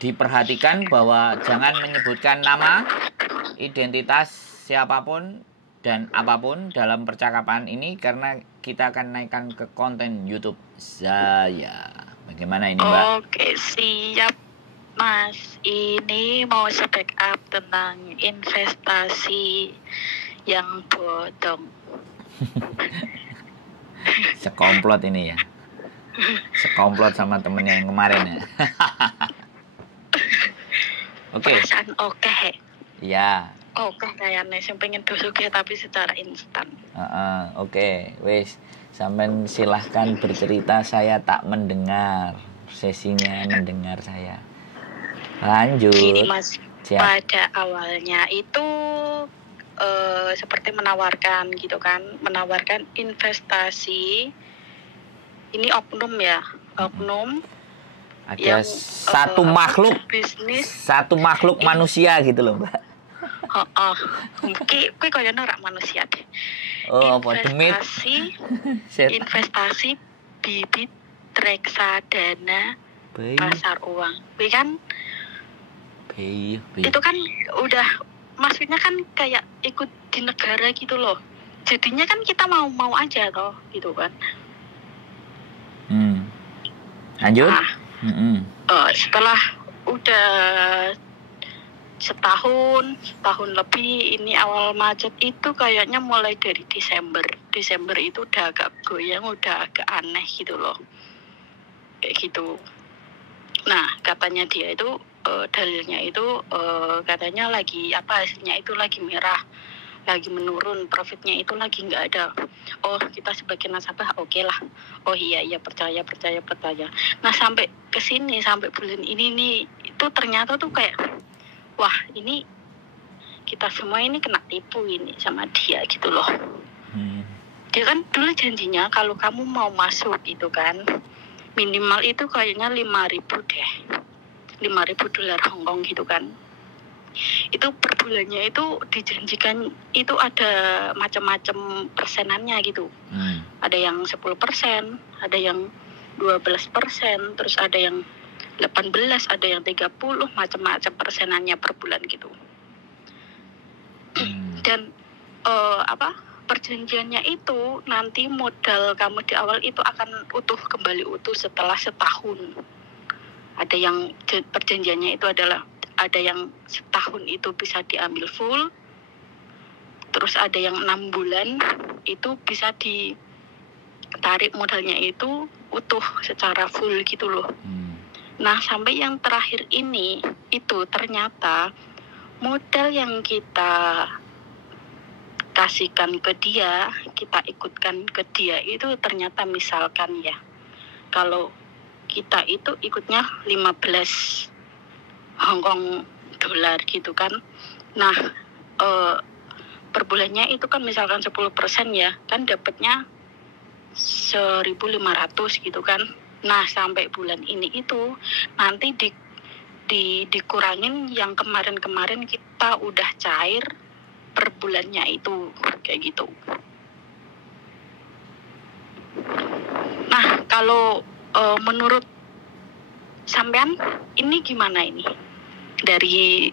Diperhatikan bahwa jangan menyebutkan nama, identitas siapapun dan apapun dalam percakapan ini karena kita akan naikkan ke konten YouTube saya. Bagaimana ini, Mbak? Oke, siap, Mas. Ini mau se-backup tentang investasi yang bodong. Sekomplot ini ya. Sekomplot sama temennya yang kemarin ya. Oke. Perasaan oke. Iya. Oke kayaknya sing pengen dosugih tapi secara instan. Oke. Wis, sampean silahkan bercerita, saya tak mendengar. Sesinya mendengar saya. Lanjut. Gini Mas, Siap. pada awalnya itu seperti menawarkan gitu kan, menawarkan investasi. Ini oknum ya, oknum. Ada satu makhluk bisnis, satu makhluk manusia gitu loh, Mbak. Kuwi kaya ora manusia deh. Investasi bibit reksadana pasar uang. Kuwi kan itu kan udah maksudnya kan kayak ikut di negara gitu loh. Jadinya kan kita mau aja toh gitu kan. Lanjut. Setelah udah setahun lebih, ini awal macet itu kayaknya mulai dari Desember itu udah agak goyang, udah agak aneh gitu loh, kayak gitu. Nah katanya dia itu dalilnya itu katanya lagi hasilnya itu lagi merah, lagi menurun, profitnya itu lagi nggak ada. Oh kita sebagai nasabah oke lah, oh iya percaya. Nah sampai kesini, sampai bulan ini nih, itu ternyata tuh kayak wah ini kita semua ini kena tipu ini sama dia gitu loh. Dia kan dulu janjinya kalau kamu mau masuk gitu kan minimal itu kayaknya 5.000 deh, 5.000 dolar Hongkong gitu kan. Itu per bulannya itu dijanjikan itu ada macam-macam persenannya gitu. Ada yang 10%, ada yang 12%, terus ada yang 18, ada yang 30, macam-macam persenannya per bulan gitu. Dan perjanjiannya itu nanti modal kamu di awal itu akan kembali utuh setelah setahun. Ada yang perjanjiannya itu adalah ada yang setahun itu bisa diambil full, terus ada yang 6 bulan itu bisa ditarik modalnya itu utuh secara full gitu loh. Nah sampai yang terakhir ini itu ternyata modal yang kita kasihkan ke dia, kita ikutkan ke dia itu ternyata misalkan ya, kalau kita itu ikutnya 15 Hongkong dolar gitu kan. Nah per bulannya itu kan misalkan 10% ya, kan dapatnya 1.500 gitu kan. Nah sampai bulan ini itu nanti dikurangin yang kemarin kita udah cair per bulannya itu kayak gitu. Nah kalau menurut sampean ini gimana ini dari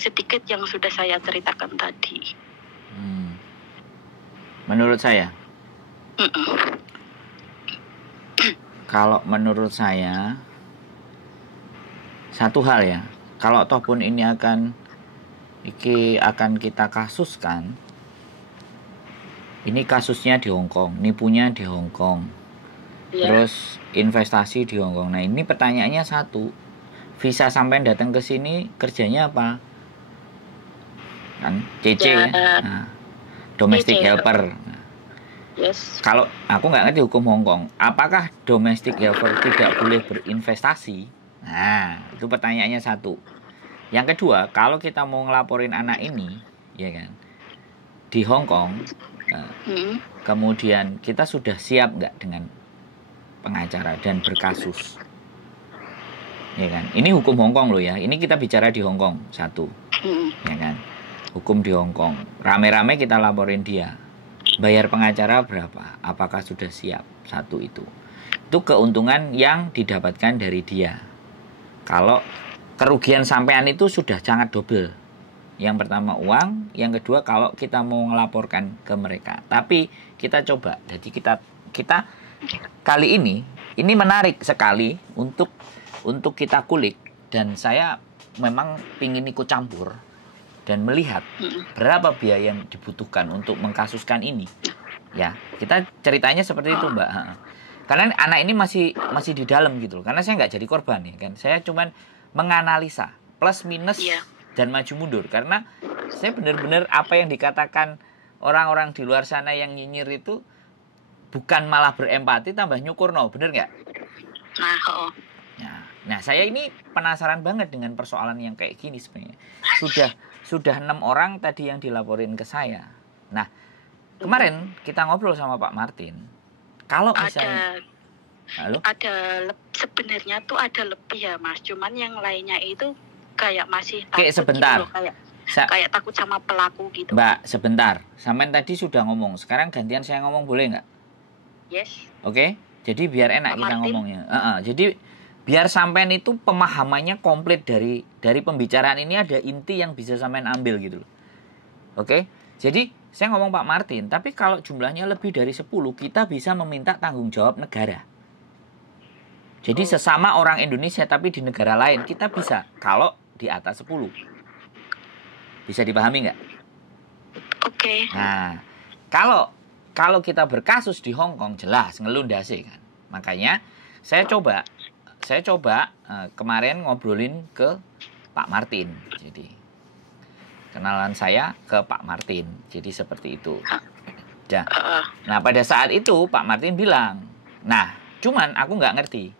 sedikit yang sudah saya ceritakan tadi? Menurut saya, kalau menurut saya satu hal ya, kalau toh pun ini akan kita kasuskan, ini kasusnya di Hongkong, nipunya di Hongkong, terus investasi di Hongkong. Nah ini pertanyaannya satu, visa sampai datang ke sini kerjanya apa? Kan CC ya. Nah, domestic helper. Yes. Kalau aku nggak ngerti hukum Hong Kong, apakah domestic helper tidak boleh berinvestasi? Nah, itu pertanyaannya satu. Yang kedua, kalau kita mau ngelaporin anak ini, ya kan, di Hong Kong, kemudian kita sudah siap nggak dengan pengacara dan berkasus? Ya kan, ini hukum Hong Kong loh ya. Ini kita bicara di Hong Kong satu, ya kan, hukum di Hong Kong. Rame-rame kita laporin dia. Bayar pengacara berapa? Apakah sudah siap? Satu itu keuntungan yang didapatkan dari dia. Kalau kerugian sampean itu sudah sangat double. Yang pertama uang, yang kedua kalau kita mau ngelaporkan ke mereka. Tapi kita coba, jadi kita kali ini menarik sekali untuk kita kulik, dan saya memang pingin ikut campur dan melihat berapa biaya yang dibutuhkan untuk mengkasuskan ini. Ya, kita ceritanya seperti itu, Mbak. Karena anak ini masih di dalam gitu loh. Karena saya nggak jadi korban ya kan. Saya cuman menganalisa plus minus dan maju mundur. Karena saya benar-benar apa yang dikatakan orang-orang di luar sana yang nyinyir itu bukan malah berempati, tambah nyukurno, bener nggak? Nah, saya ini penasaran banget dengan persoalan yang kayak gini sebenarnya. Sudah 6 orang tadi yang dilaporin ke saya. Nah, kemarin kita ngobrol sama Pak Martin. Kalau misalnya sebenarnya tuh ada lebih ya, Mas. Cuman yang lainnya itu kayak masih takut. Kayak sebentar. Gitu loh, kayak takut sama pelaku gitu. Mbak, sebentar. Sampean tadi sudah ngomong. Sekarang gantian saya ngomong, boleh nggak? Yes. Oke. Jadi biar enak Pak kita Martin ngomongnya. Jadi biar sampean itu pemahamannya komplit dari pembicaraan ini, ada inti yang bisa sampean ambil gitu loh. Oke. Jadi saya ngomong Pak Martin, tapi kalau jumlahnya lebih dari 10, kita bisa meminta tanggung jawab negara. Jadi sesama orang Indonesia tapi di negara lain, kita bisa kalau di atas 10. Bisa dipahami nggak? Oke. Nah, kalau kita berkasus di Hong Kong, jelas ngelundasi kan. Makanya saya coba kemarin ngobrolin ke Pak Martin. Jadi kenalan saya ke Pak Martin. Jadi seperti itu. Nah, pada saat itu Pak Martin bilang, nah, cuman aku nggak ngerti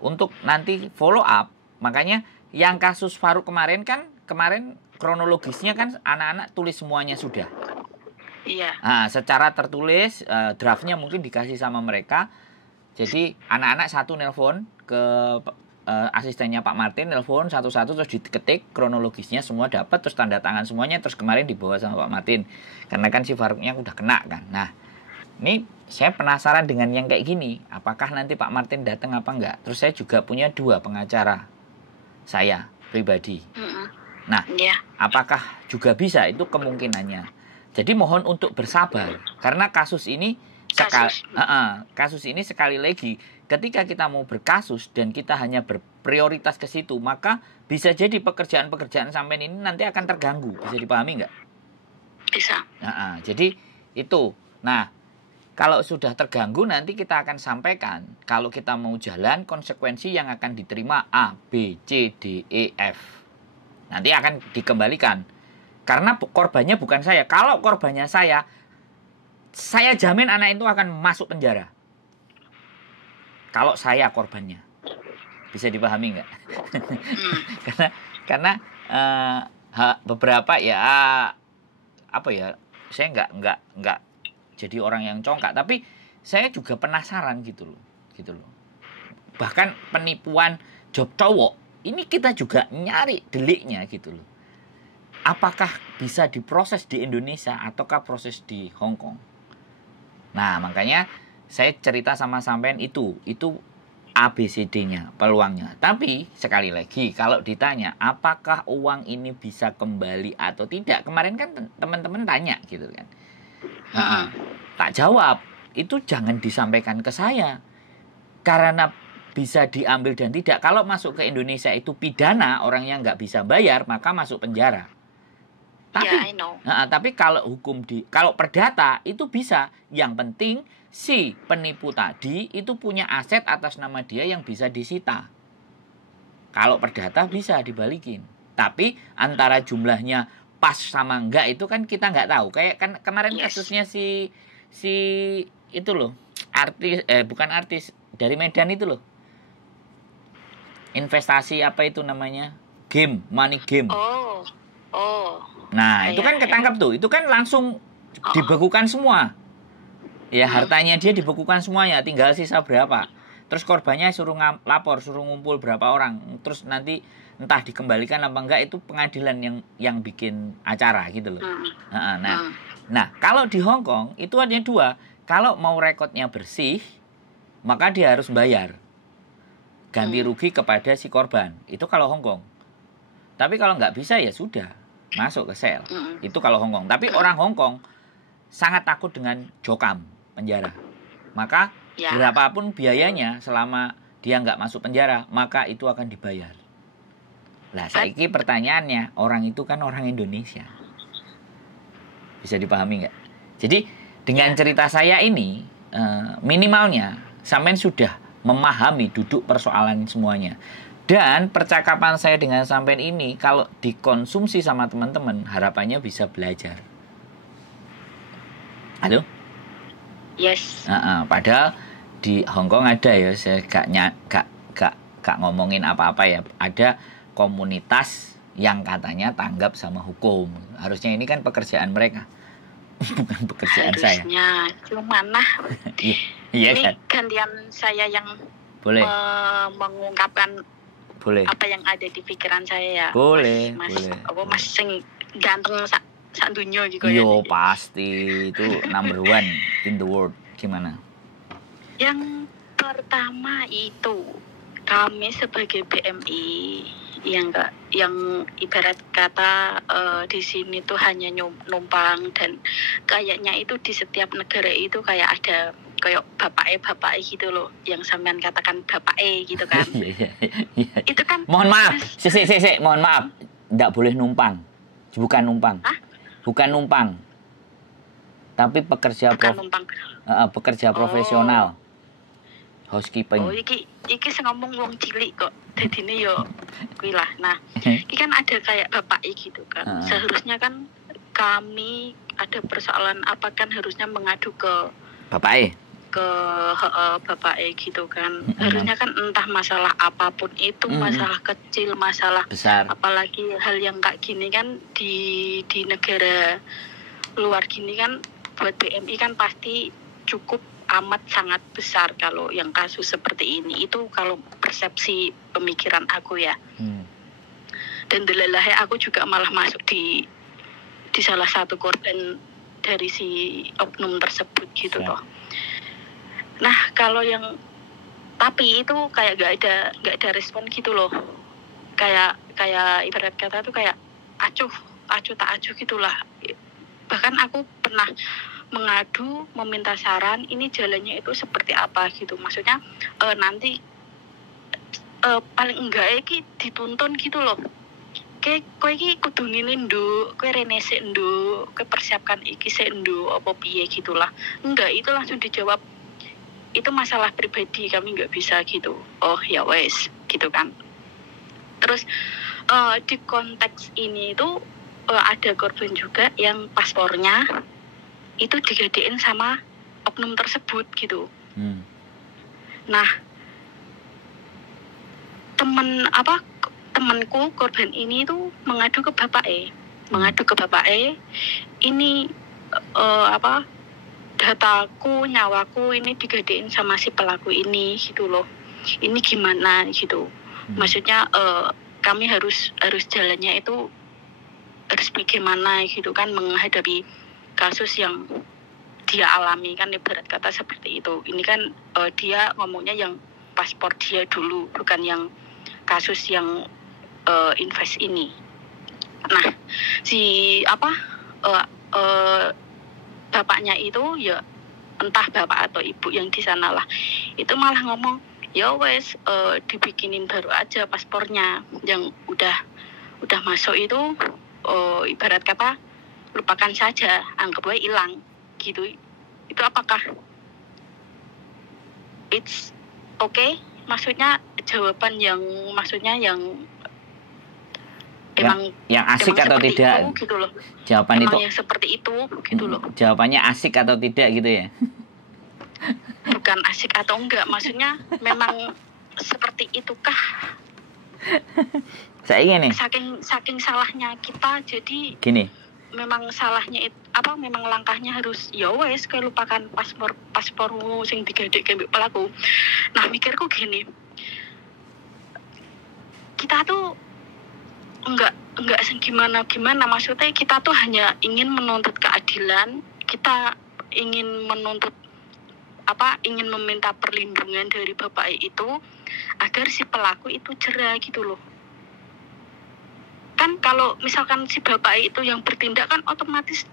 untuk nanti follow up. Makanya yang kasus Faruk kemarin kronologisnya kan anak-anak tulis semuanya sudah. Iya. Nah, secara tertulis draftnya mungkin dikasih sama mereka. Jadi anak-anak satu nelpon ke asistennya Pak Martin, nelpon satu-satu, terus diketik kronologisnya semua dapat, terus tanda tangan semuanya, terus kemarin dibawa sama Pak Martin. Karena kan si Faruknya udah kena kan. Nah, ini saya penasaran dengan yang kayak gini. Apakah nanti Pak Martin datang apa enggak? Terus saya juga punya 2 pengacara saya pribadi. Nah, apakah juga bisa? Itu kemungkinannya. Jadi mohon untuk bersabar. Karena kasus ini sekali lagi, ketika kita mau berkasus dan kita hanya berprioritas ke situ, maka bisa jadi pekerjaan-pekerjaan sampean ini nanti akan terganggu. Bisa dipahami nggak? Bisa. Jadi itu. Nah, kalau sudah terganggu nanti kita akan sampaikan kalau kita mau jalan konsekuensi yang akan diterima A, B, C, D, E, F. Nanti akan dikembalikan. Karena korbannya bukan saya. Kalau korbannya saya jamin anak itu akan masuk penjara. Kalau saya korbannya. Bisa dipahami nggak? karena beberapa ya saya nggak jadi orang yang congkak, tapi saya juga penasaran gitu loh. Bahkan penipuan job cowok ini kita juga nyari deliknya gitu loh. Apakah bisa diproses di Indonesia ataukah proses di Hong Kong? Nah, makanya saya cerita sama sampean itu ABCD-nya, peluangnya. Tapi sekali lagi kalau ditanya apakah uang ini bisa kembali atau tidak, kemarin kan teman-teman tanya gitu kan. Tak jawab, itu jangan disampaikan ke saya. Karena bisa diambil dan tidak. Kalau masuk ke Indonesia itu pidana, orang yang nggak bisa bayar maka masuk penjara. Tapi kalau kalau perdata itu bisa. Yang penting si penipu tadi itu punya aset atas nama dia yang bisa disita. Kalau perdata bisa dibalikin. Tapi antara jumlahnya pas sama enggak itu kan kita nggak tahu. Kayak kan kemarin kasusnya si itu loh, bukan artis dari Medan itu loh. Investasi apa itu namanya? Game, money game. Nah, itu kan ketangkap tuh. Itu kan langsung dibekukan semua. Ya, hartanya dia dibekukan semuanya, tinggal sisa berapa. Terus korbannya suruh lapor, suruh ngumpul berapa orang. Terus nanti entah dikembalikan apa enggak, itu pengadilan yang bikin acara gitu loh. Nah, kalau di Hong Kong itu ada dua. Kalau mau rekodnya bersih, maka dia harus bayar ganti rugi kepada si korban. Itu kalau Hong Kong. Tapi kalau nggak bisa ya sudah, masuk ke sel. Itu kalau Hong Kong. Tapi orang Hong Kong sangat takut dengan jokam, penjara. Maka berapapun biayanya selama dia nggak masuk penjara, maka itu akan dibayar. Lah, saiki pertanyaannya, orang itu kan orang Indonesia. Bisa dipahami nggak? Jadi dengan cerita saya ini, minimalnya sampean sudah memahami duduk persoalan semuanya. Dan percakapan saya dengan sampean ini kalau dikonsumsi sama teman-teman, harapannya bisa belajar. Halo? Yes. Padahal di Hong Kong ada ya, saya gak ngomongin apa-apa ya. Ada komunitas yang katanya tanggap sama hukum. Harusnya ini kan pekerjaan mereka, bukan pekerjaan saya. Harusnya, cuma Iya ini kan? gantian saya yang boleh mengungkapkan boleh apa yang ada di pikiran saya ya. Boleh, Mas, boleh. Apa Mas sing ganteng sak dunia gitu ya. Yo Pasti itu number one in the world. Gimana? Yang pertama itu kami sebagai BMI yang ibarat kata di sini tuh hanya numpang, dan kayaknya itu di setiap negara itu kayak ada kayak bapak gitu loh, yang sampean katakan bapak gitu kan. Iya. Itu kan mohon maaf, mohon maaf, nggak boleh numpang, bukan numpang. Hah? Bukan numpang, tapi pekerja pekerja profesional, housekeeping. Iki ngomong wong cilik kok. Dadine yo kuwi lah. Nah, iki kan ada kayak bapak gitu kan. Seharusnya kan kami ada persoalan apa kan harusnya mengadu ke bapak gitu kan. Harusnya kan entah masalah apapun itu, masalah kecil, masalah besar, apalagi hal yang kayak gini kan di negara luar gini kan, buat BMI kan pasti cukup amat sangat besar kalau yang kasus seperti ini. Itu kalau persepsi pemikiran aku ya. Dan delalahe aku juga malah masuk di salah satu korban dari si oknum tersebut gitu toh. Nah, kalau yang tapi itu kayak gak ada respon gitu loh. Kayak ibarat kata tuh kayak acuh tak acuh gitulah. Bahkan aku pernah mengadu, meminta saran ini jalannya itu seperti apa gitu. Maksudnya nanti paling enggak iki dituntun gitu loh. Kowe iki kudu ngene nduk, kowe rene sik nduk, kowe persiapkan iki sik nduk apa piye gitulah. Enggak, itu langsung dijawab itu masalah pribadi, kami nggak bisa gitu. Oh ya wes gitu kan. Terus di konteks ini itu ada korban juga yang paspornya itu digadein sama oknum tersebut gitu. Nah, temanku korban ini tuh mengadu ke bapak ini dataku, nyawaku ini digadein sama si pelaku ini gitu loh. Ini gimana gitu. Maksudnya kami harus jalannya itu harus bagaimana gitu kan menghadapi kasus yang dia alami kan, ibarat kata seperti itu. Ini kan dia ngomongnya yang paspor dia dulu, bukan yang kasus yang invest ini. Nah, si bapaknya itu ya entah bapak atau ibu yang di sana lah, itu malah ngomong ya wes dibikinin baru aja paspornya, yang udah masuk itu ibarat kata lupakan saja, anggap aja hilang gitu. Itu apakah it's okay? Maksudnya jawaban yang emang yang asik emang atau tidak itu, gitu loh. Jawaban emang itu yang seperti itu gitu loh. Jawabannya asik atau tidak gitu ya. bukan asik atau enggak, maksudnya memang seperti itukah Saya ingin nih. Saking salahnya kita, jadi Gini. memang salahnya memang langkahnya harus ya wes kayak lupakan paspormu sing digadekke mbek pelaku. Nah, mikirku gini. Kita tuh enggak gimana maksudnya kita tuh hanya ingin menuntut keadilan, kita ingin menuntut ingin meminta perlindungan dari bapak itu agar si pelaku itu jera gitu loh. Kan kalau misalkan si bapak itu yang bertindak kan otomatis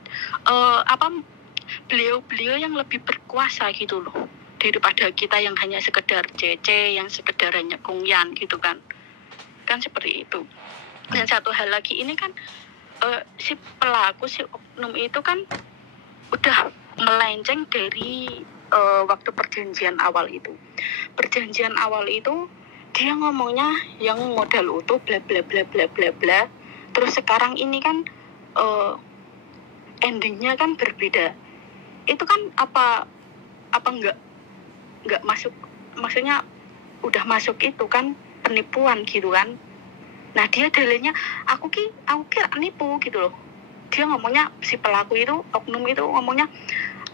beliau yang lebih berkuasa gitu loh daripada kita yang hanya sekedar cece, yang sekedar hanya kungyan gitu kan seperti itu. Dan satu hal lagi, ini kan si pelaku, si oknum itu kan udah melenceng dari waktu perjanjian awal itu. Perjanjian awal itu dia ngomongnya yang modal utuh bla bla bla bla bla bla. Terus sekarang ini kan endingnya kan berbeda. Itu kan apa nggak masuk, maksudnya udah masuk itu kan penipuan gitu kan. Nah, dia dalilnya aku kira nipu gitu loh. Dia ngomongnya, si pelaku itu, oknum itu ngomongnya,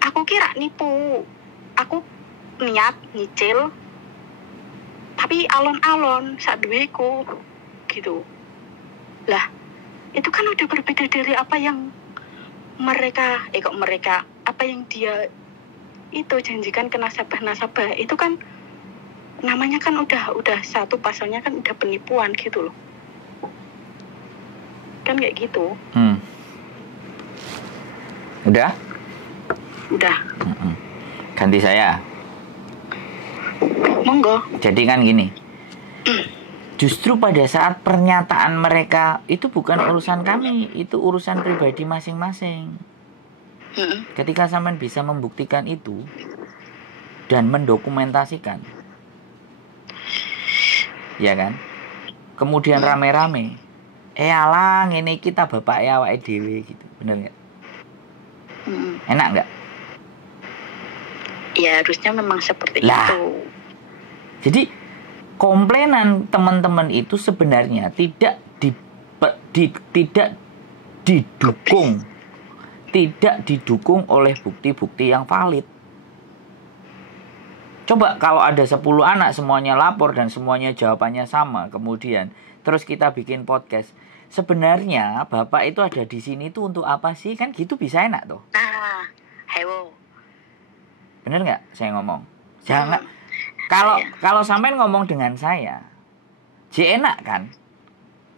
aku kira nipu, aku niat nyicil tapi alon-alon saat duweku gitu. Lah, itu kan udah berbeda dari apa yang mereka apa yang dia itu janjikan ke nasabah itu kan namanya kan udah satu pasalnya kan udah penipuan gitu loh. Kan kayak gitu. Udah? Ganti saya. Monggo. Jadi kan gini. Justru pada saat pernyataan mereka itu bukan urusan kami, itu urusan pribadi masing-masing. Ketika sampean bisa membuktikan itu dan mendokumentasikan, ya kan? Kemudian rame-rame, alah ngene kita bapak awake dhewe gitu, bener nggak? Enak nggak? Ya harusnya memang seperti itu. Jadi komplainan teman-teman itu sebenarnya tidak didukung oleh bukti-bukti yang valid. Coba kalau ada 10 anak semuanya lapor dan semuanya jawabannya sama, kemudian terus kita bikin podcast. Sebenarnya bapak itu ada di sini tuh untuk apa sih? Kan gitu bisa enak tuh. Hewo. Bener nggak saya ngomong? Jangan. Kalau sampean ngomong dengan saya, enak kan?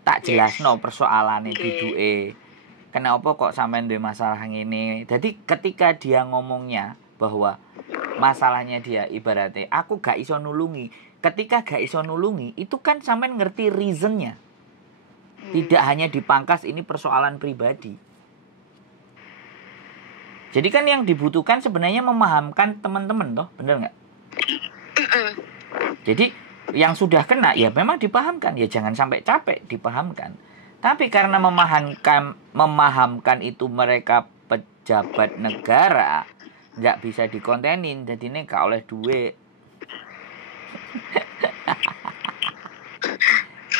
Tak jelasno persoalane duduke. Kenapa kok sampean duwe masalah ngene? Jadi ketika dia ngomongnya bahwa masalahnya dia ibaratnya aku gak iso nulungi. Ketika gak iso nulungi, itu kan sampean ngerti reasonnya. Tidak hanya dipangkas ini persoalan pribadi. Jadi kan yang dibutuhkan sebenarnya memahamkan teman-teman toh, bener nggak? Jadi yang sudah kena ya memang dipahamkan, ya jangan sampai capek dipahamkan. Tapi karena memahamkan itu mereka pejabat negara, nggak bisa dikontenin, jadi ini gak oleh duit.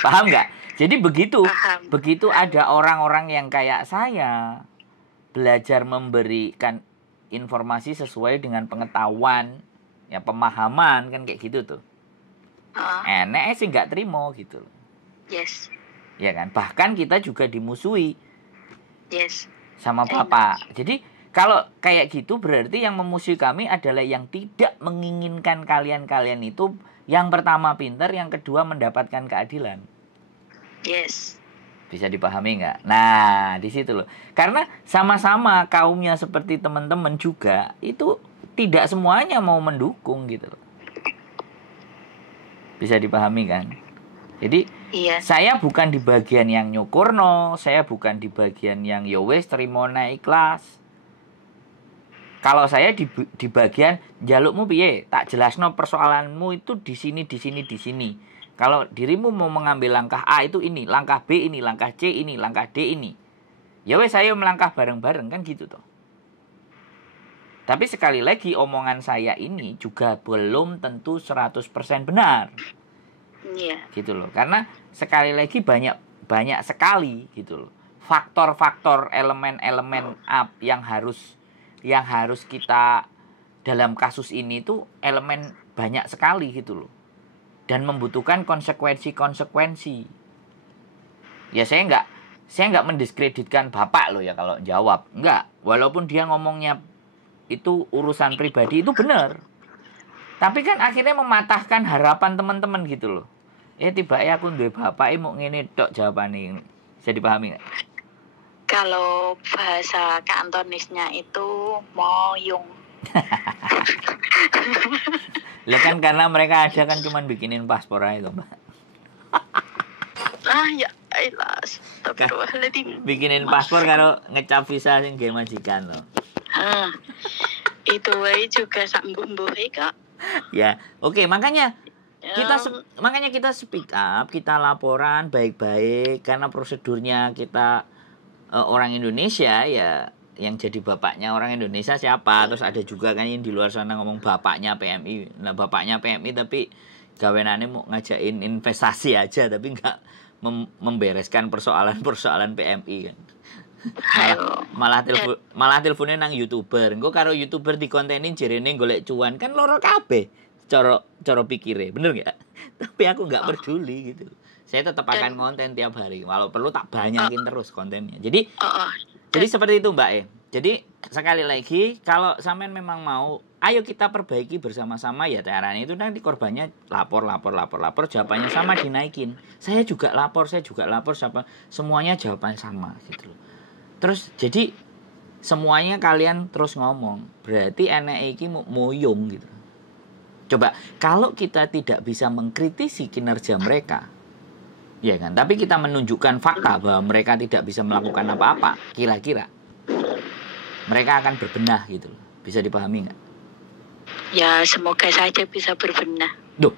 Paham nggak? Jadi begitu ada orang-orang yang kayak saya belajar memberikan informasi sesuai dengan pengetahuan, ya pemahaman kan kayak gitu tuh. Enek sih nggak terima gitu. Yes. Ya kan. Bahkan kita juga dimusuhi. Yes. Sama bapak. Jadi kalau kayak gitu berarti yang memusuhi kami adalah yang tidak menginginkan kalian itu yang pertama pintar, yang kedua mendapatkan keadilan. Yes. Bisa dipahami nggak? Nah, di situ loh. Karena sama-sama kaumnya seperti teman-teman juga, itu tidak semuanya mau mendukung gitu loh. Bisa dipahami kan? Jadi, saya bukan di bagian yang nyukurno, saya bukan di bagian yang yowes terimona ikhlas. Kalau saya di bagian jalukmu piye, tak jelasno persoalanmu itu di sini. Kalau dirimu mau mengambil langkah A itu ini, langkah B ini, langkah C ini, langkah D ini. Ya wes saya melangkah bareng-bareng kan gitu toh. Tapi sekali lagi omongan saya ini juga belum tentu 100% benar. Iya. Gitu loh. Karena sekali lagi banyak sekali gitu loh. Faktor-faktor elemen-elemen yang harus kita dalam kasus ini tuh elemen banyak sekali gitu loh. Dan membutuhkan konsekuensi. Ya saya nggak mendiskreditkan Bapak loh ya kalau jawab. Enggak. Walaupun dia ngomongnya itu urusan pribadi itu benar. Tapi kan akhirnya mematahkan harapan teman-teman gitu loh. Tiba aku duwe bapak mau ngene tok jawabane. Bisa dipahami enggak? Kalau bahasa kantonisnya itu moyong. Lah kan karena mereka ada kan cuman bikinin paspor aja Mbak. Ya elas. Astagfirullahaladzim. Bikinin paspor karo ngecap visa sing nggih majikan loh. Itu wae juga sak mbuh-mbuhe Kak. Ya, oke, makanya kita speak up, kita laporan baik-baik karena prosedurnya kita orang Indonesia ya, yang jadi bapaknya orang Indonesia siapa? Terus ada juga kan yang di luar sana ngomong bapaknya PMI. Nah, bapaknya PMI tapi gawenane mau ngajakin investasi aja tapi enggak membereskan persoalan PMI kan. Malah teleponnya nang YouTuber. Engko karo YouTuber dikontenin jerene golek cuan kan loro kabeh. Cara pikire, bener enggak? Tapi aku enggak peduli gitu. Saya tetap akan konten tiap hari. Walau perlu tak banyakin terus kontennya. Jadi seperti itu Mbak Jadi sekali lagi kalau sampean memang mau, ayo kita perbaiki bersama-sama ya caranya itu nanti korbannya lapor jawabannya sama dinaikin. Saya juga lapor siapa semuanya jawaban sama gitu loh. Terus jadi semuanya kalian terus ngomong. Berarti enek iki moyong gitu. Coba kalau kita tidak bisa mengkritisi kinerja mereka, ya kan? Tapi kita menunjukkan fakta bahwa mereka tidak bisa melakukan apa-apa. Kira-kira mereka akan berbenah gitu loh. Bisa dipahami nggak? Ya semoga saja bisa berbenah. Duh,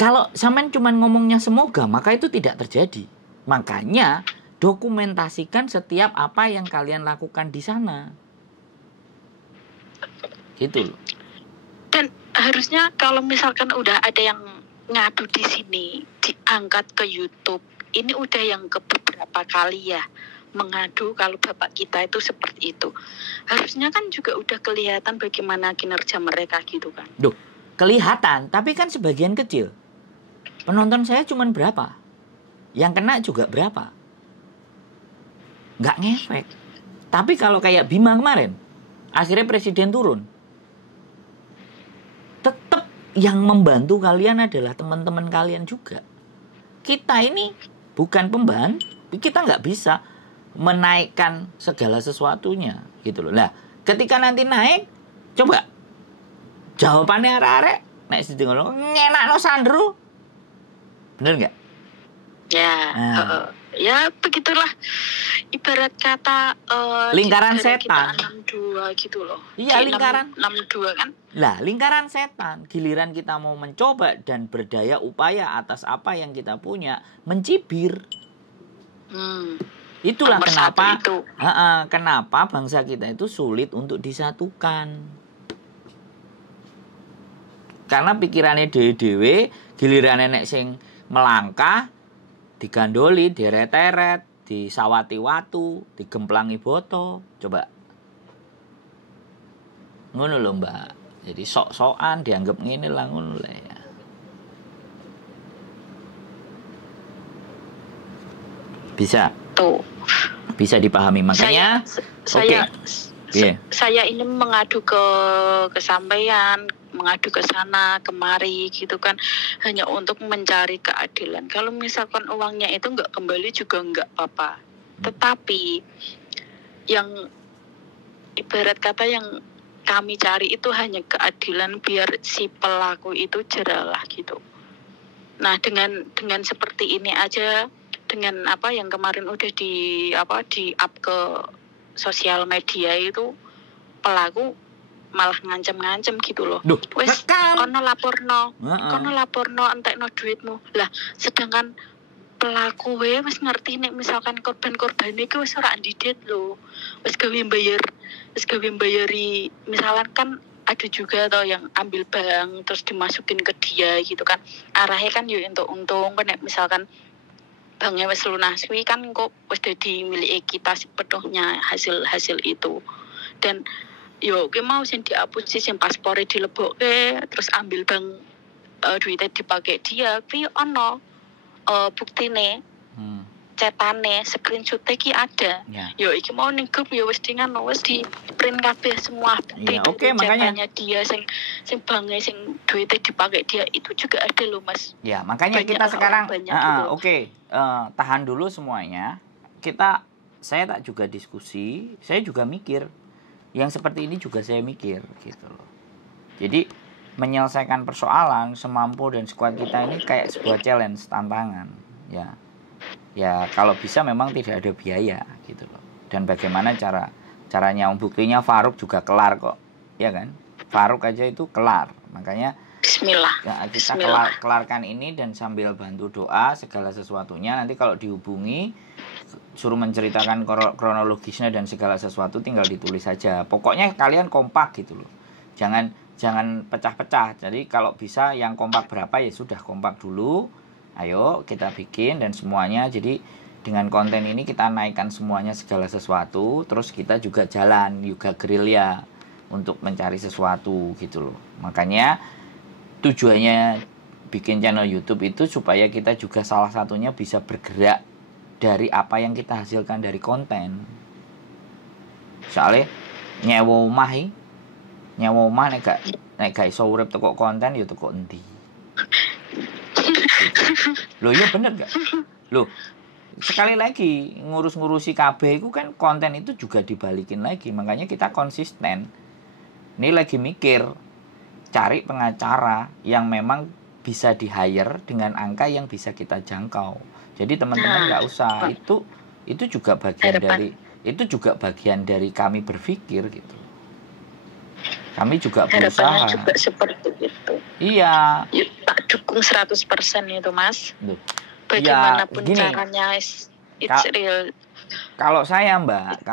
kalau sampean cuma ngomongnya semoga, maka itu tidak terjadi. Makanya dokumentasikan setiap apa yang kalian lakukan di sana. Gitu loh. Dan harusnya kalau misalkan udah ada yang ngadu di sini, diangkat ke YouTube. Ini udah yang ke beberapa kali ya mengadu kalau bapak kita itu seperti itu. Harusnya kan juga udah kelihatan bagaimana kinerja mereka gitu kan. Duh, kelihatan, tapi kan sebagian kecil. Penonton saya cuma berapa? Yang kena juga berapa? Nggak ngefek. Tapi kalau kayak Bima kemarin, akhirnya presiden turun. Tetap yang membantu kalian adalah teman-teman kalian juga. Kita ini bukan pembantu, kita nggak bisa menaikkan segala sesuatunya gitu loh. Nah, ketika nanti naik, coba jawabannya arek-arek nek sing ngono ngenakno Sandro. Bener nggak? Ya, ya begitulah. Ibarat kata lingkaran setan. 62 gitu loh. Iya, lingkaran 62 kan? Lah, lingkaran setan. Giliran kita mau mencoba dan berdaya upaya atas apa yang kita punya, mencibir. Itulah kenapa kenapa bangsa kita itu sulit untuk disatukan. Karena pikirannya dewe-dewe, giliran nek sing melangkah digandoli, deret-teret, disawati watu, digemplangi boto. Coba. Ngono lho, Mbak. Jadi sok-sokan dianggap ngene lah ngono lah ya. Bisa. Tuh. Bisa dipahami makanya saya ini mengadu ke kesampaian, mengadu ke sana kemari gitu kan hanya untuk mencari keadilan. Kalau misalkan uangnya itu nggak kembali juga nggak apa-apa. Tetapi yang ibarat kata yang kami cari itu hanya keadilan biar si pelaku itu jeralah gitu. Nah dengan seperti ini aja, dengan apa yang kemarin udah di up ke sosial media itu, pelaku malah ngancem-ngancem gitu loh. Wes kono laporno entekno duitmu. Lah sedangkan pelaku wis ngerti nek misalkan korban-korban iku wis ora andidet lho. Wis gawe bayari misalkan kan ada juga toh yang ambil bank terus dimasukin ke dia gitu kan. Arahnya kan yo untuk untung kan nek misalkan banknya wis lunas kan kok wis dadi milik kita sepenuhnya hasil itu. Dan yo ki mau sing dihapus sing paspore dilebokke terus ambil bank duitnya dipakai dia kuwi ono buktine cetane screenshot-e ki ada. Yo iki mau ning grup yo wis di print kabeh semua bukti makanya dia sing bange sing duitnya dipakai dia itu juga ada loh Mas. Ya, makanya banyak kita sekarang tahan dulu semuanya. Saya tak juga diskusi, saya juga mikir. Yang seperti ini juga saya mikir gitu loh. Jadi menyelesaikan persoalan semampu dan sekuat kita ini kayak sebuah challenge, tantangan, ya. Ya kalau bisa memang tidak ada biaya gitu loh. Dan bagaimana caranya, buktinya Faruk juga kelar kok, ya kan? Faruk aja itu kelar, makanya Bismillah. Ya, kita kelarkan ini dan sambil bantu doa segala sesuatunya. Nanti kalau dihubungi suruh menceritakan kronologisnya dan segala sesuatu tinggal ditulis saja. Pokoknya kalian kompak gitu loh. Jangan pecah-pecah. Jadi kalau bisa yang kompak berapa ya sudah kompak dulu. Ayo kita bikin dan semuanya. Jadi dengan konten ini kita naikkan semuanya segala sesuatu. Terus kita juga jalan juga gerilya untuk mencari sesuatu gitu loh. Makanya tujuannya bikin channel YouTube itu supaya kita juga salah satunya bisa bergerak dari apa yang kita hasilkan dari konten. Soalnya nyewa omah nek gak iso urip teko konten ya teko endi. Loh iya bener gak? Loh sekali lagi ngurusi KB itu kan konten itu juga dibalikin lagi. Makanya kita konsisten. Ini lagi mikir cari pengacara yang memang bisa di-hire dengan angka yang bisa kita jangkau. Jadi teman-teman nggak usah itu juga bagian dari kami berpikir gitu. Kami juga berusaha. Juga seperti itu. Iya. Tak dukung 100% itu Mas. Bagaimanapun caranya it's real. Kalau saya Mbak,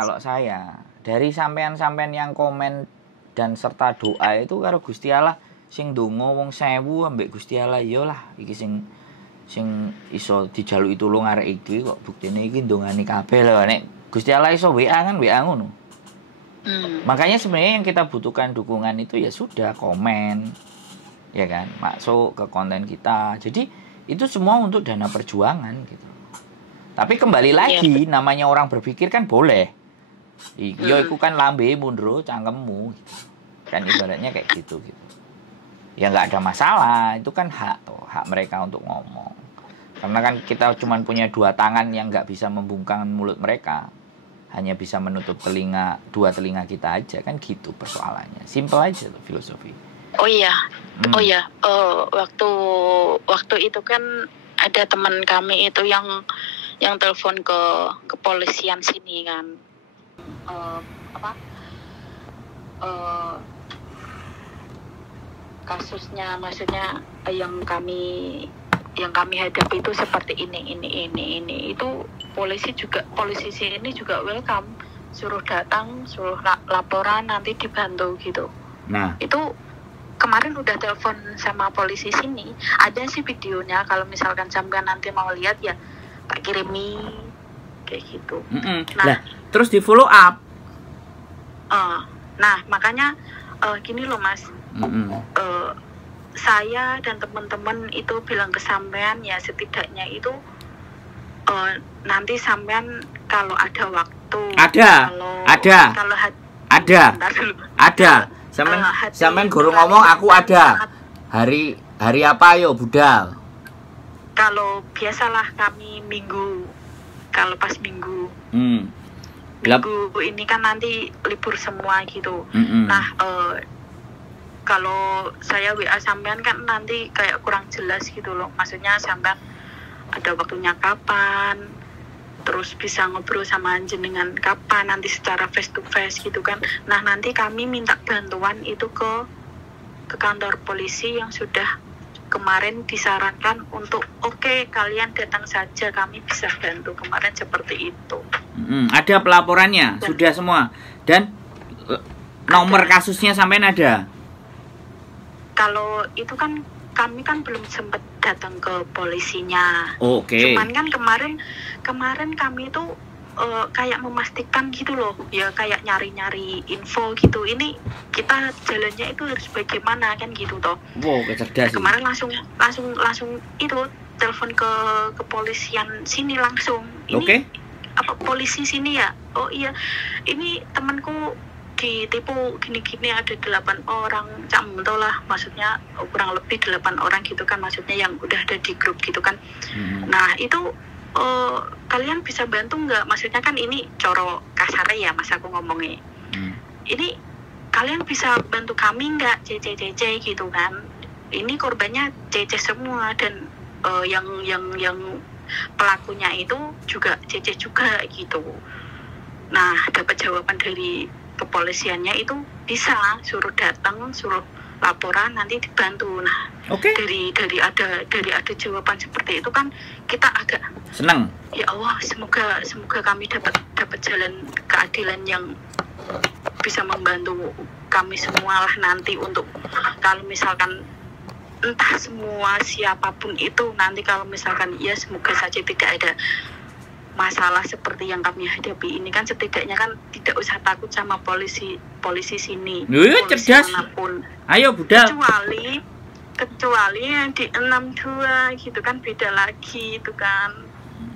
dari sampean-sampean yang komen dan serta doa itu karo Gusti Allah sing ndonga wong 1000 ambek Gusti Allah ya lah iki sing iso dijaluki tulung arek iki kok buktine iki ndongani kabeh lho nek Gusti Allah iso WA kan WA ngono. Makanya sebenarnya yang kita butuhkan dukungan itu ya sudah komen ya kan masuk ke konten kita. Jadi itu semua untuk dana perjuangan gitu. Tapi kembali lagi namanya orang berpikir kan boleh. Yo iku kan lambe mundro cangkemmu gitu. Kan ibaratnya kayak gitu. Ya nggak ada masalah, itu kan hak mereka untuk ngomong. Karena kan kita cuma punya 2 tangan yang nggak bisa membungkam mulut mereka. Hanya bisa menutup dua telinga kita aja, kan gitu persoalannya. Simple aja tuh filosofi. Oh iya. Waktu itu kan ada teman kami itu yang telepon ke kepolisian sini kan. Kasusnya maksudnya yang kami hadapi itu seperti ini itu polisi sini juga welcome, suruh datang, suruh laporan, nanti dibantu gitu. Nah itu kemarin udah telepon sama polisi sini, ada sih videonya, kalau misalkan sampean nanti mau lihat ya tak kirimi kayak gitu. Nah terus di follow up. Nah makanya gini loh Mas, saya dan teman-teman itu bilang ke sampean ya setidaknya itu nanti sampean kalau ada waktu ada sampean guru ngomong aku ada hari apa yo budal. Kalau biasalah kami minggu, kalau pas minggu ini kan nanti libur semua gitu. Nah kalau saya WA sampean kan nanti kayak kurang jelas gitu loh. Maksudnya sampean ada waktunya kapan, terus bisa ngobrol sama jenengan kapan, nanti secara face to face gitu kan. Nah nanti kami minta bantuan itu ke kantor polisi yang sudah kemarin disarankan untuk oke, kalian datang saja, kami bisa bantu, kemarin seperti itu. Ada pelaporannya, sudah semua, dan nomor kasusnya sampai ada. Kalau itu kan kami kan belum sempat datang ke polisinya. Oke. Cuman kan kemarin kami itu kayak memastikan gitu loh, ya kayak nyari-nyari info gitu. Ini kita jalannya itu harus bagaimana kan gitu toh. Wow, cerdas. Kemarin langsung itu telepon ke kepolisian sini langsung. Ini apa polisi sini ya? Oh iya, ini temanku ditipu gini-gini, ada 8 orang, camto lah, maksudnya kurang lebih 8 orang gitu kan, maksudnya yang udah ada di grup gitu kan. Nah itu kalian bisa bantu nggak? Maksudnya kan ini coro kasarnya ya mas aku ngomongnya. Ini kalian bisa bantu kami nggak? CC gitu kan. Ini korbannya CC semua, dan yang pelakunya itu juga CC juga gitu. Nah dapat jawaban dari kepolisiannya itu bisa suruh datang, suruh laporan, nanti dibantu. Nah dari ada jawaban seperti itu kan kita agak senang. Ya Allah, semoga kami dapat jalan keadilan yang bisa membantu kami semua lah nanti, untuk kalau misalkan entah semua siapapun itu nanti, kalau misalkan ya semoga saja tidak ada masalah seperti yang kami hadapi ini kan. Setidaknya kan tidak usah takut sama polisi sini, polisi cerdas manapun. Ayo budal, kecuali yang di 62 gitu kan beda lagi itu kan.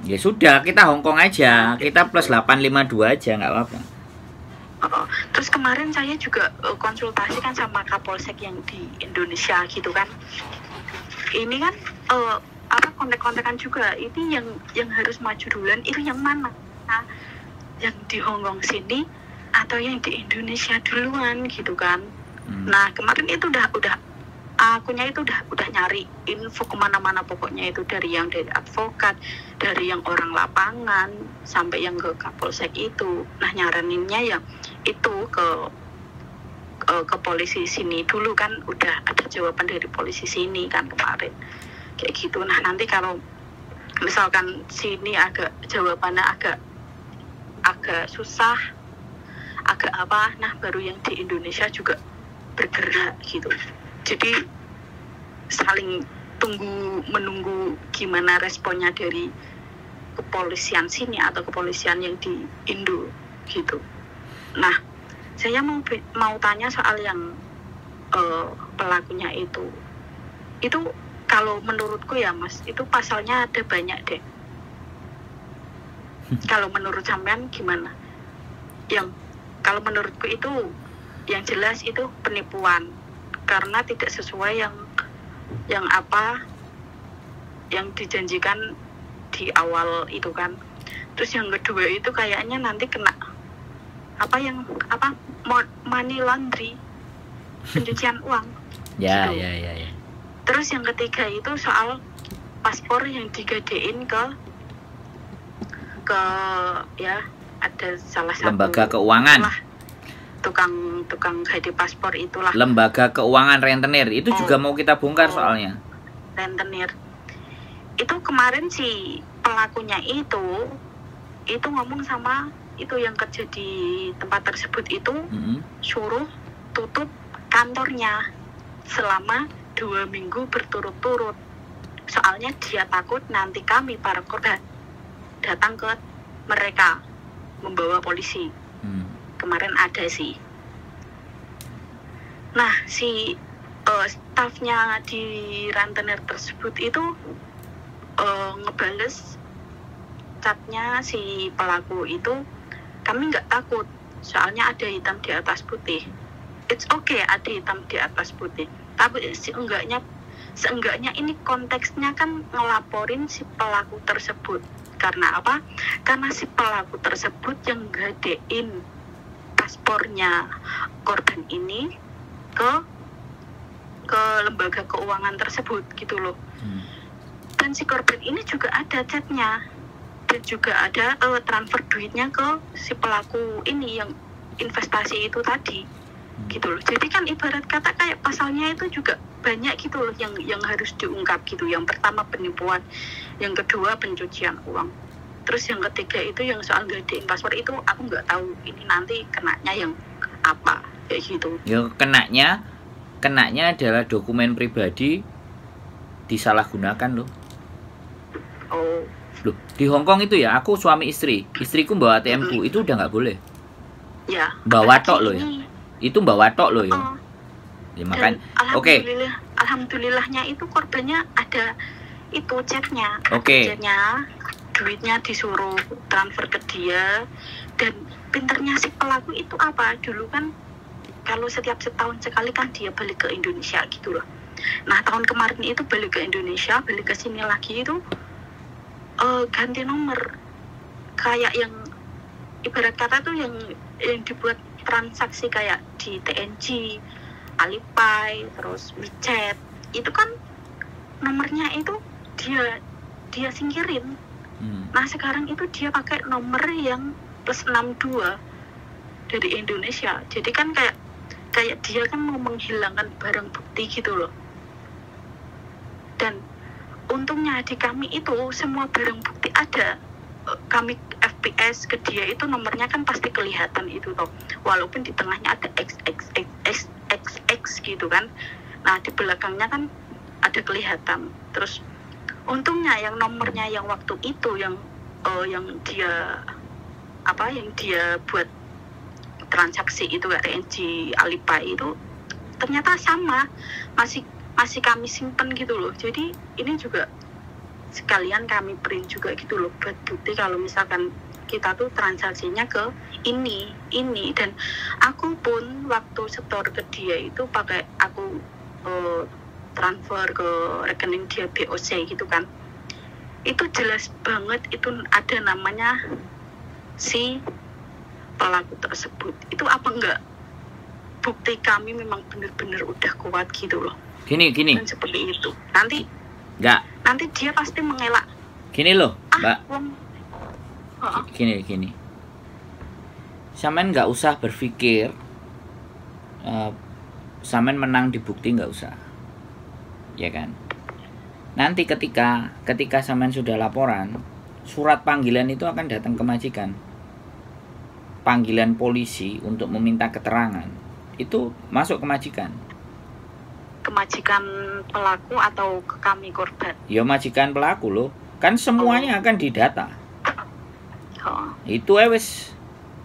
Ya sudah, kita Hongkong aja, kita plus 852 aja, nggak apa-apa. Terus kemarin saya juga konsultasi kan sama Kapolsek yang di Indonesia gitu kan. Ini kan kontak-kontakan juga. Ini yang harus maju duluan itu yang mana? Nah, yang di Hongkong sini atau yang di Indonesia duluan gitu kan. Nah kemarin itu udah akunya itu udah nyari info kemana-mana, pokoknya itu dari advokat, dari yang orang lapangan sampai yang ke Kapolsek itu. Nah nyaraninnya ya itu ke polisi sini dulu kan, udah ada jawaban dari polisi sini kan kemarin kayak gitu. Nah nanti kalau misalkan sini jawabannya agak susah, agak apa, nah baru yang di Indonesia juga bergerak gitu. Jadi saling menunggu gimana responnya dari kepolisian sini atau kepolisian yang di Indo gitu. Nah saya mau tanya soal yang pelakunya itu kalau menurutku ya mas, itu pasalnya ada banyak deh. Kalau menurut sampean gimana? Kalau menurutku itu yang jelas itu penipuan, karena tidak sesuai yang apa yang dijanjikan di awal itu kan. Terus yang kedua itu kayaknya nanti kena money laundry, pencucian uang. Ya. Terus yang ketiga itu soal paspor yang digadein ke ya ada salah satu lembaga keuangan lah, tukang gade paspor itulah, lembaga keuangan rentenir itu juga mau kita bongkar soalnya. Rentenir itu kemarin si pelakunya itu ngomong sama itu yang kerja di tempat tersebut itu, suruh tutup kantornya selama 2 minggu berturut-turut. Soalnya dia takut nanti kami para korban datang ke mereka membawa polisi. Kemarin ada sih. Nah si stafnya di rentenir tersebut itu ngebales chatnya si pelaku itu, kami nggak takut soalnya ada hitam di atas putih. It's okay ada hitam di atas putih, tapi seenggaknya ini konteksnya kan ngelaporin si pelaku tersebut. Karena apa? Karena si pelaku tersebut yang gadein paspornya korban ini ke lembaga keuangan tersebut gitu loh. Dan si korban ini juga ada chatnya, dan juga ada transfer duitnya ke si pelaku ini yang investasi itu tadi gitu loh. Jadi kan ibarat kata kayak pasalnya itu juga banyak gitu loh yang harus diungkap gitu. Yang pertama penipuan, yang kedua pencucian uang, terus yang ketiga itu yang soal gadein paspor itu aku nggak tahu ini nanti kenanya yang apa kayak gitu. Ya kenanya adalah dokumen pribadi disalahgunakan loh. Oh. Loh, di Hong Kong itu ya, aku suami istriku bawa ATM-ku itu udah nggak boleh. Ya. Bawa tok loh ya. Itu bawa tok loh ya. Oh. Ya makan. Oke. Alhamdulillahnya itu korbannya ada itu chatnya. Oke. Chatnya, duitnya disuruh transfer ke dia, dan pinternya si pelaku itu apa? Dulu kan kalau setiap setahun sekali kan dia balik ke Indonesia gitu loh. Nah tahun kemarin itu balik ke Indonesia, balik ke sini lagi itu ganti nomor, kayak yang ibarat kata tuh yang dibuat transaksi kayak di TNG, Alipay, terus WeChat, itu kan nomornya itu dia singkirin. Nah sekarang itu dia pakai nomor yang +62 dari Indonesia. Jadi kan kayak dia kan mau menghilangkan barang bukti gitu loh. Dan untungnya di kami itu semua barang bukti ada. Kami FPS ke dia itu nomornya kan pasti kelihatan itu toh. Walaupun di tengahnya ada XXXXX gitu kan. Nah di belakangnya kan ada kelihatan. Terus untungnya yang nomornya yang waktu itu yang dia buat transaksi itu kayak TNG, Alipay itu ternyata sama, masih kami simpen gitu loh. Jadi ini juga sekalian kami print juga gitu loh buat bukti kalau misalkan kita tuh transaksinya ke ini. Dan aku pun waktu setor ke dia itu pakai aku transfer ke rekening dia BOC gitu kan, itu jelas banget itu ada namanya si pelaku tersebut. Itu apa enggak bukti kami memang benar-benar udah kuat gitu loh. Gini. Dan seperti itu. Nanti dia pasti mengelak. Gini loh, Mbak. Oh. Gini. Samen nggak usah berpikir samen menang di bukti, nggak usah. Ya kan? Nanti ketika samen sudah laporan, surat panggilan itu akan datang ke majikan. Panggilan polisi untuk meminta keterangan itu masuk ke majikan. Ke majikan pelaku atau ke kami korban? Ya majikan pelaku loh. Kan semuanya akan didata. Itu wes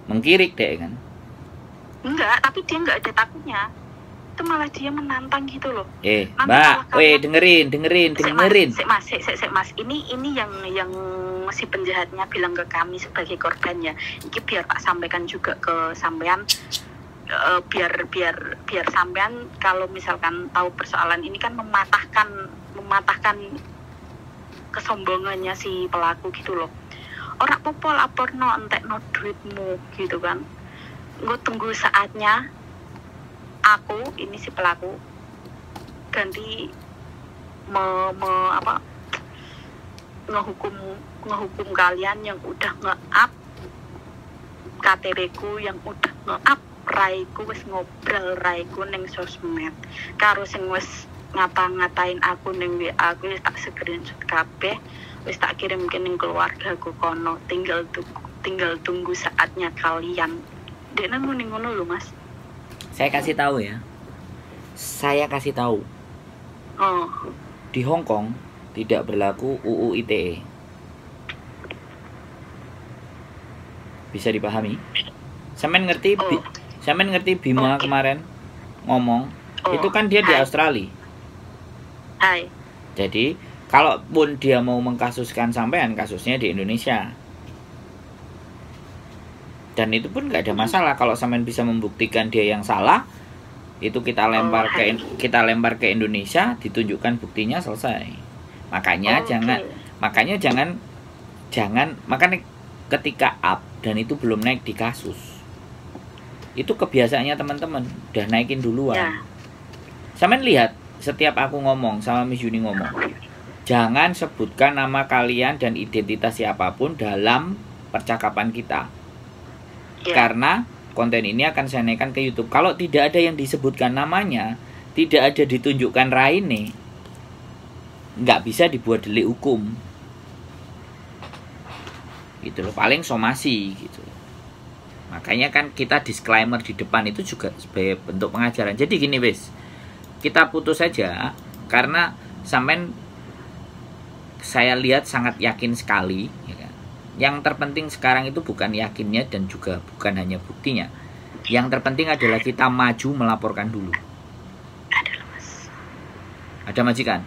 mengkirik deh kan. Enggak, tapi dia enggak ada takutnya. Itu malah dia menantang gitu loh. Mbak, dengerin. Mas. Ini yang si penjahatnya bilang ke kami sebagai korbannya. Ini biar tak sampaikan juga ke sampean. Biar sampean kalau misalkan tahu persoalan ini kan mematahkan kesombongannya si pelaku gitu loh. Orang popo laporno entekno duitmu gitu kan. Gue tunggu saatnya aku ini si pelaku ganti ngehukum kalian yang udah nge-up KTP ku, yang udah nge-up raiku, wis ngobrol raiku ning sosmed karo sing wis ngata-ngatain aku ning WA aku, wis tak screenshot kabeh, wis tak kirim ke ning keluargaku kono. Tinggal tunggu saatnya kalian. Dene muni ngono lho, Mas. Saya kasih tahu ya. Oh. Di Hong Kong tidak berlaku UU ITE. Bisa dipahami? Sampean ngerti? Sampean ngerti Bima kemarin ngomong? Itu kan dia di Australia. Hai. Jadi, kalaupun dia mau mengkasuskan sampean, kasusnya di Indonesia. Dan itu pun nggak ada masalah kalau sampean bisa membuktikan dia yang salah, itu kita lempar ke Indonesia, ditunjukkan buktinya, selesai. Makanya jangan ketika up dan itu belum naik di kasus. Itu kebiasaannya teman-teman, udah naikin duluan. Ya. Sampean lihat setiap aku ngomong sama Miss Yuni ngomong, jangan sebutkan nama kalian dan identitas siapapun dalam percakapan kita. Karena konten ini akan saya naikkan ke YouTube. Kalau tidak ada yang disebutkan namanya, tidak ada ditunjukkan raine, nggak bisa dibuat delik hukum. Gitu loh, paling somasi gitu. Makanya kan kita disclaimer di depan itu juga sebagai bentuk pengajaran. Jadi gini wis, kita putus saja karena sampean saya lihat sangat yakin sekali ya kan? Yang terpenting sekarang itu bukan yakinnya dan juga bukan hanya buktinya. Yang terpenting adalah kita maju melaporkan dulu. Ada majikan?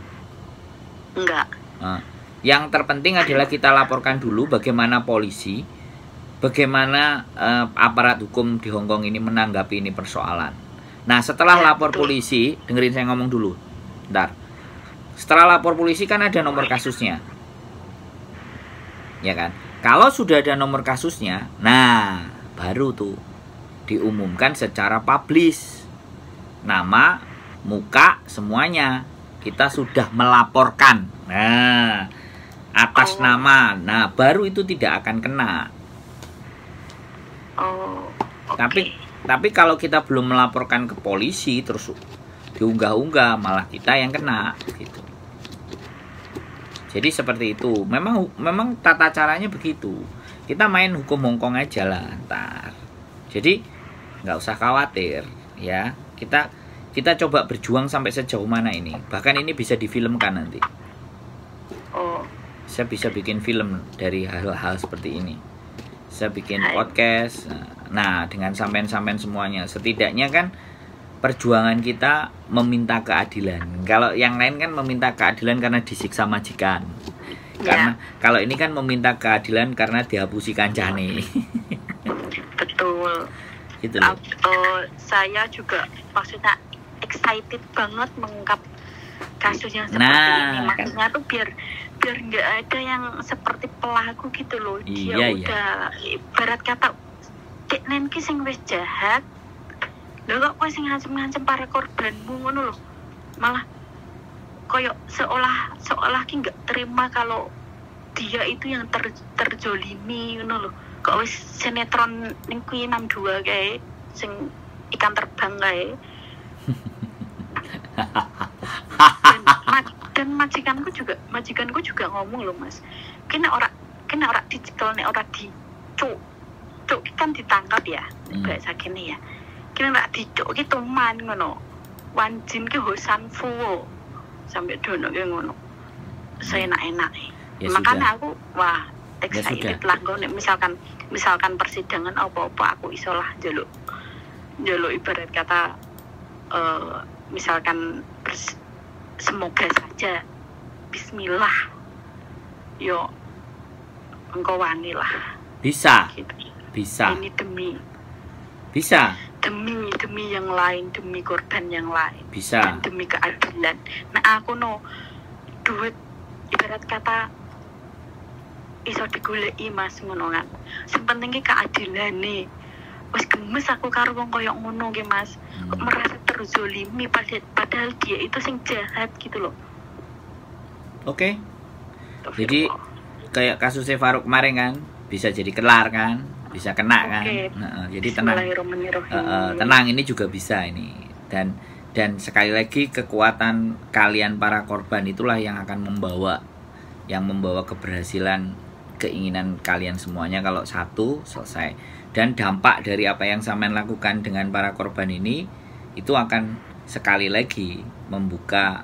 Enggak. Nah, yang terpenting adalah kita laporkan dulu bagaimana polisi, bagaimana aparat hukum di Hongkong ini menanggapi ini persoalan. Nah, setelah lapor polisi, dengerin saya ngomong dulu. Bentar. Setelah lapor polisi kan ada nomor kasusnya. Ya kan? Kalau sudah ada nomor kasusnya, nah baru tuh diumumkan secara publis. Nama, muka, semuanya. Kita sudah melaporkan. Nah, atas nama. Nah, baru itu tidak akan kena. Okay. Tapi kalau kita belum melaporkan ke polisi terus diunggah-unggah, malah kita yang kena gitu. Jadi seperti itu. Memang tata caranya begitu. Kita main hukum Hongkong aja lah ntar. Jadi nggak usah khawatir ya. Kita coba berjuang sampai sejauh mana ini. Bahkan ini bisa difilmkan nanti. Saya bisa bikin film dari hal-hal seperti ini. Saya bikin podcast. Nah, dengan sampean-sampean semuanya, setidaknya kan perjuangan kita meminta keadilan. Kalau yang lain kan meminta keadilan karena disiksa majikan. Karena kalau ini kan meminta keadilan karena dihapusi kancane. Betul. Gitu. Saya juga maksudnya excited banget mengungkap kasus yang seperti ini. Maksudnya tuh biar nggak ada yang seperti pelaku gitu loh. Dia udah ibarat kata dek nenki sing wis jahat. Lho kok kowe sing ngancem-ngancem para korbanmu ngono lho. Malah koyo seolah ki nggak terima kalau dia itu yang terjolimi ngono lho. Kok wis sinetron ning kuwi 62 kae sing ikan terbang kae. Dan majikanku juga ngomong loh Mas. Kena ora dicekel nek ora dicuk kan ditangkap ya. Bahasa kene ya. Kena ora dicuk ki toman ngono. Wanjin ki hosan fu. Sampai dono ki ngono. Saya enak-enak. Ya makanya aku excited lah nek misalkan persidangan apa-apa aku isolah njaluk ibarat kata misalkan semoga saja bismillah yo engkau wani lah bisa gitu. Bisa ini demi yang lain, demi korban yang lain, bisa, dan demi keadilan. Nah aku duit ibarat kata iso digoleki Mas ngono kan. Sing penting ki keadilane. Wis gemes aku karo wong koyo ngono ki Mas. Kok merasa terzolimi padahal dia itu sing jahat gitu loh. Oke. Jadi kayak kasusnya Faruk kemarin kan, bisa jadi kelar kan, bisa kena kan. Nah, jadi tenang. Tenang, ini juga bisa ini. Dan sekali lagi kekuatan kalian para korban itulah yang akan membawa keberhasilan keinginan kalian semuanya kalau satu selesai. Dan dampak dari apa yang sampean lakukan dengan para korban ini itu akan sekali lagi membuka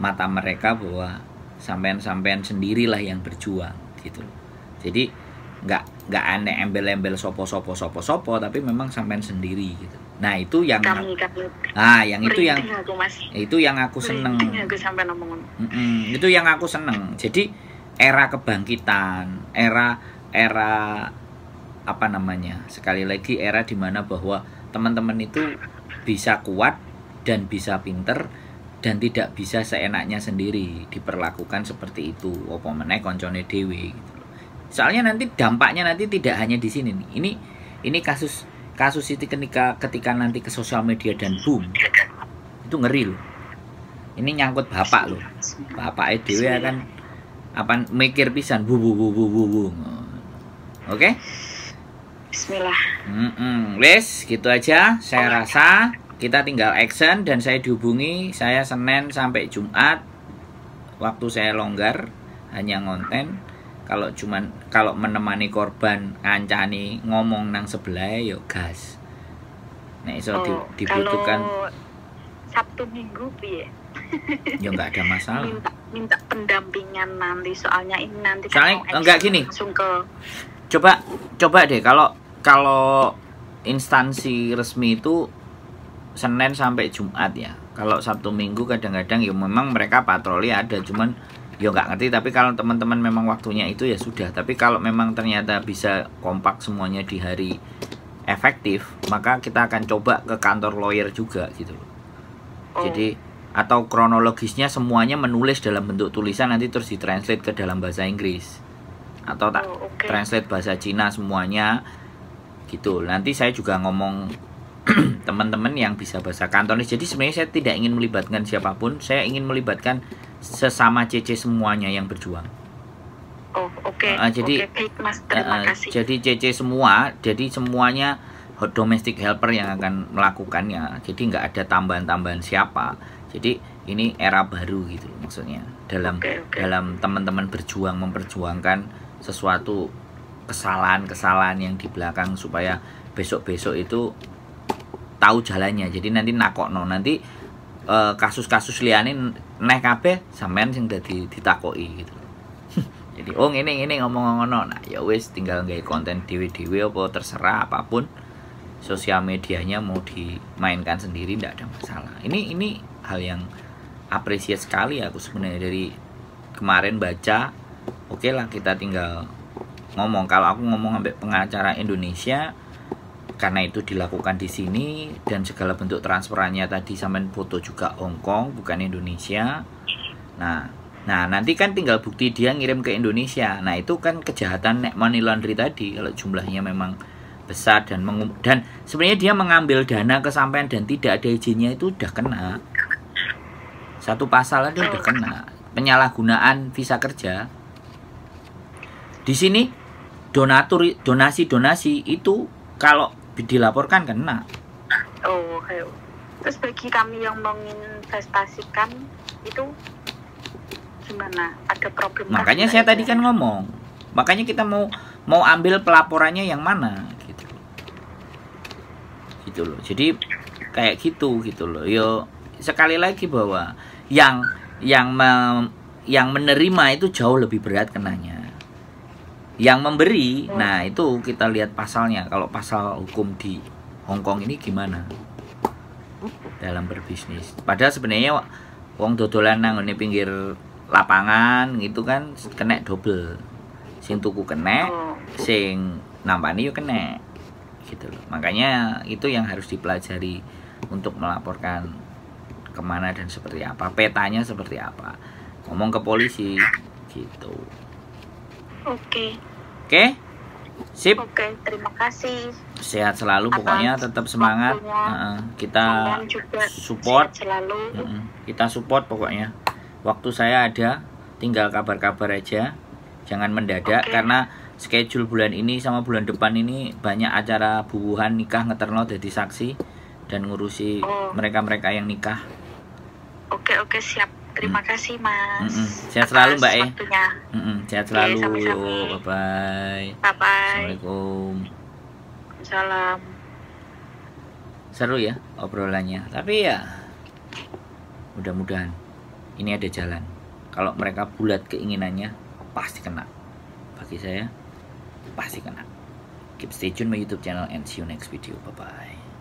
mata mereka bahwa sampean sendirilah yang berjuang gitu. Jadi nggak aneh embel-embel sopo tapi memang sampean sendiri gitu. Nah, itu yang itu yang aku seneng. Itu yang aku seneng. Jadi era kebangkitan, era apa namanya? Sekali lagi era dimana bahwa teman-teman itu bisa kuat dan bisa pinter dan tidak bisa seenaknya sendiri diperlakukan seperti itu. Apa meneh koncone dhewe gitu. Soalnya nanti dampaknya nanti tidak hanya di sini nih. Ini kasus itu ketika nanti ke sosial media dan boom. Itu ngeri loh. Ini nyangkut bapak loh. Bapak dhewe akan apa mikir pisan bu. Oke? Bismillah. Wes, gitu aja saya rasa. kita tinggal action dan saya dihubungi. Saya Senin sampai Jumat waktu saya longgar hanya ngonten. Kalau menemani korban ngancani ngomong nang sebelah yo gas. Nek iso dibutuhkan kalau Sabtu Minggu piye? Ya nggak ada masalah. Minta pendampingan nanti, soalnya ini nanti Soalnya enggak gini. Langsung ke Coba deh kalau instansi resmi itu Senin sampai Jumat ya. Kalau Sabtu Minggu kadang-kadang ya memang mereka patroli ada, cuman ya nggak ngerti. Tapi kalau teman-teman memang waktunya itu ya sudah. Tapi kalau memang ternyata bisa kompak semuanya di hari efektif, maka kita akan coba ke kantor lawyer juga gitu loh. Jadi atau kronologisnya semuanya menulis dalam bentuk tulisan, nanti terus ditranslate ke dalam bahasa Inggris atau translate bahasa Cina semuanya gitu. Nanti saya juga ngomong teman-teman yang bisa bahasa Kantonis. Jadi sebenarnya saya tidak ingin melibatkan siapapun, saya ingin melibatkan sesama CC semuanya yang berjuang. Jadi baik Mas, terima kasih. Jadi CC semua, jadi semuanya domestic helper yang akan melakukannya. Jadi nggak ada tambahan-tambahan siapa. Jadi ini era baru gitu maksudnya. Dalam teman-teman berjuang memperjuangkan sesuatu kesalahan-kesalahan yang di belakang supaya besok-besok itu tahu jalannya. Jadi nanti nakokno, nanti kasus-kasus liyane neh kabeh sampean sing dadi ditakoki gitu. Jadi ngene ngomong ngono. Nah, ya wis tinggal nggawe konten dhewe-dhewe apa terserah apapun. Sosial medianya mau dimainkan sendiri tidak ada masalah. Ini hal yang apresiasi sekali aku sebenarnya dari kemarin baca. Oke lah, kita tinggal ngomong. Kalau aku ngomong sampai pengacara Indonesia karena itu dilakukan di sini dan segala bentuk transferannya tadi sampean foto juga Hong Kong bukan Indonesia. Nah nanti kan tinggal bukti dia ngirim ke Indonesia. Nah itu kan kejahatan money laundry tadi kalau jumlahnya memang besar dan sebenarnya dia mengambil dana ke sampean dan tidak ada izinnya, itu udah kena satu pasal aja, udah kena penyalahgunaan visa kerja. Di sini donasi itu kalau dilaporkan kena. Terus bagi kami yang menginvestasikan itu gimana? Ada problem? Makanya saya tadi kan ngomong, makanya kita mau ambil pelaporannya yang mana gitu loh. Jadi kayak gitu loh. Yo sekali lagi bahwa yang menerima itu jauh lebih berat kenanya. Yang memberi, nah itu kita lihat pasalnya. Kalau pasal hukum di Hong Kong ini gimana dalam berbisnis. Padahal sebenarnya wong dodolan nang ngene pinggir lapangan gitu kan kena double. Sing tuku kena, sing nampani yo kena. Gitu loh. Makanya itu yang harus dipelajari untuk melaporkan kemana dan seperti apa, petanya seperti apa, ngomong ke polisi gitu. Oke, sip. Oke, terima kasih. Sehat selalu pokoknya, tetap semangat. Kita support selalu. Kita support pokoknya. Waktu saya ada, tinggal kabar-kabar aja, jangan mendadak. Karena schedule bulan ini sama bulan depan ini banyak acara bubuhan nikah ngeterno jadi saksi dan ngurusi mereka-mereka yang nikah. Oke, siap. Terima kasih Mas. Sehat selalu Mbak Sehat selalu. Sami-sami. Bye-bye. Assalamualaikum. Salam. Seru ya obrolannya. Tapi ya mudah-mudahan ini ada jalan. Kalau mereka bulat keinginannya pasti kena. Bagi saya pasti kena. Keep stay tune my YouTube channel and see you next video. Bye-bye.